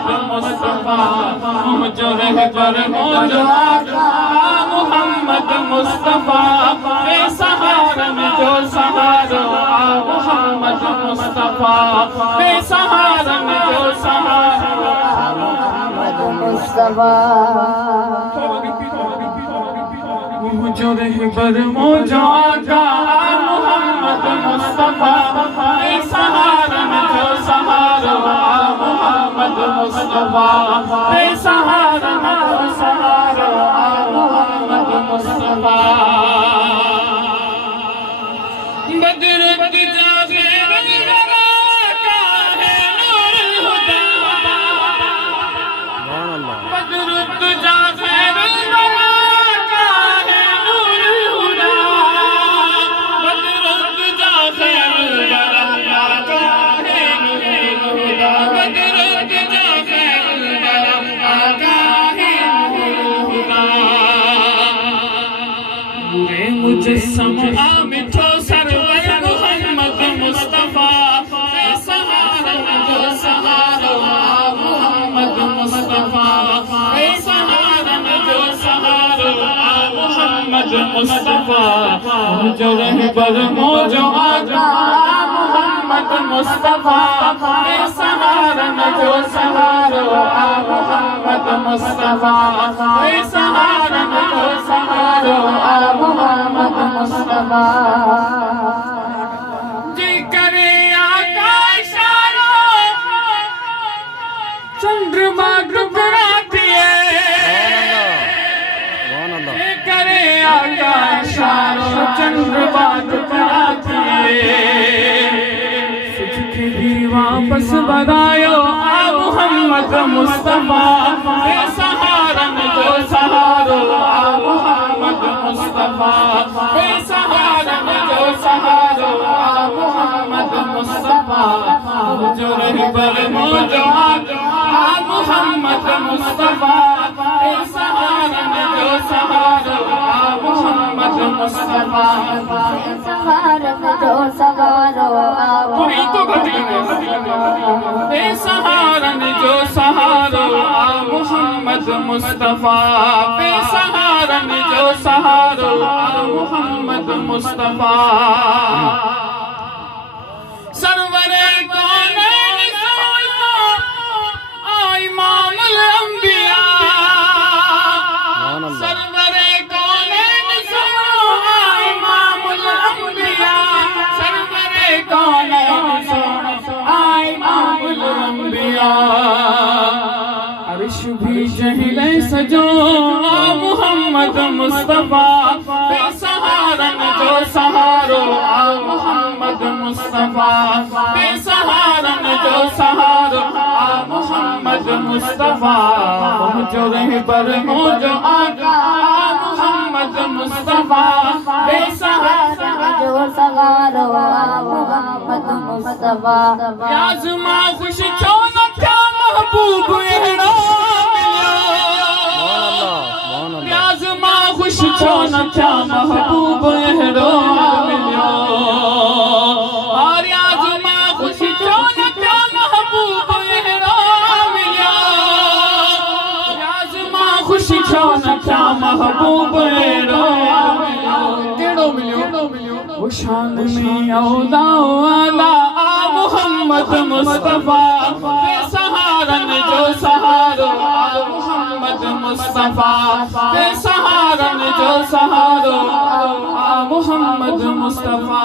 मोहम्मद मुस्तफा मुझ रहबर मुझ आका मोहम्मद मुस्तफा बेसहारन जो सहारो मोहम्मद मुस्तफा बेसहारन जो सहारो मोहम्मद मुस्तफा मुझ रहबर मुझ आका मोहम्मद मुस्तफा बेसहारन जो सहारो मोहम्मद मुस्तफा बेसहारन जो सहारो मोहम्मद मुस्तफा बदरुद जागे वरा का है नूर हुदा बदरुद जागे वरा का है नूर हुदा बदरुद जागे वरा का है नूर हुदा बदरुद जागे वरा का है नूर हुदा नूरे मुजस्सम मिठो सरवर मोहम्मद मुस्तफा बेसहारन जो सहारो मोहम्मद मुस्तफा बेसहारन जो सहारो मोहम्मद मुस्तफा जो रहबर जो आका मोहम्मद मुस्तफा बेसहारन जो सहारो मोहम्मद मुस्तफा बेसहारन जो सहारो मोहम्मद मुस्तफा जी करे आकाश चंद्रमा टुकराती है करे आकाश चंद्रमा टुकराती है सुझके भी वापस बनायो मोहम्मद मुस्तफा बेसहारन जो सहारो मोहम्मद मुस्तफा बेसहारन जो सहारो मोहम्मद मुस्तफा जो रहबर जो आका मोहम्मद मुस्तफा बेसहारन जो सहारो मोहम्मद मुस्तफा बेसहारन जो सहारो पूरी तो बेसहारन जो सहारो मोहम्मद मुस्तफा बेसहारन जो सहारो मोहम्मद मुस्तफा सरवरे कौनैन इमामुल अंबिया सरवरे कौनैन इमामुल अंबिया सरवरे कौनैन इमामुल अंबिया अर्श भी जहिले सजो मोहम्मद मुस्तफा बेसहारन जो सहारो मोहम्मद मुस्तफा बेसहारन जो सहारो मोहम्मद मुस्तफा जो रहबर जो आका मोहम्मद मुस्तफा बेसहारन जो सहारो मोहम्मद मुस्तफा याज़मा खुश छो न था महबूब एड़ो याज़मा खुश छो न था महबूब एड़ो मिलियो और याज़मा खुश छो न था महबूब एड़ो मिलियो याज़मा खुश छो न था महबूब एड़ो मिलियो शान में औला वाला मोहम्मद मुस्तफा बेसहारन जो सहारो मोहम्मद मुस्तफा बेसहारन जो सहारो मोहम्मद मुस्तफा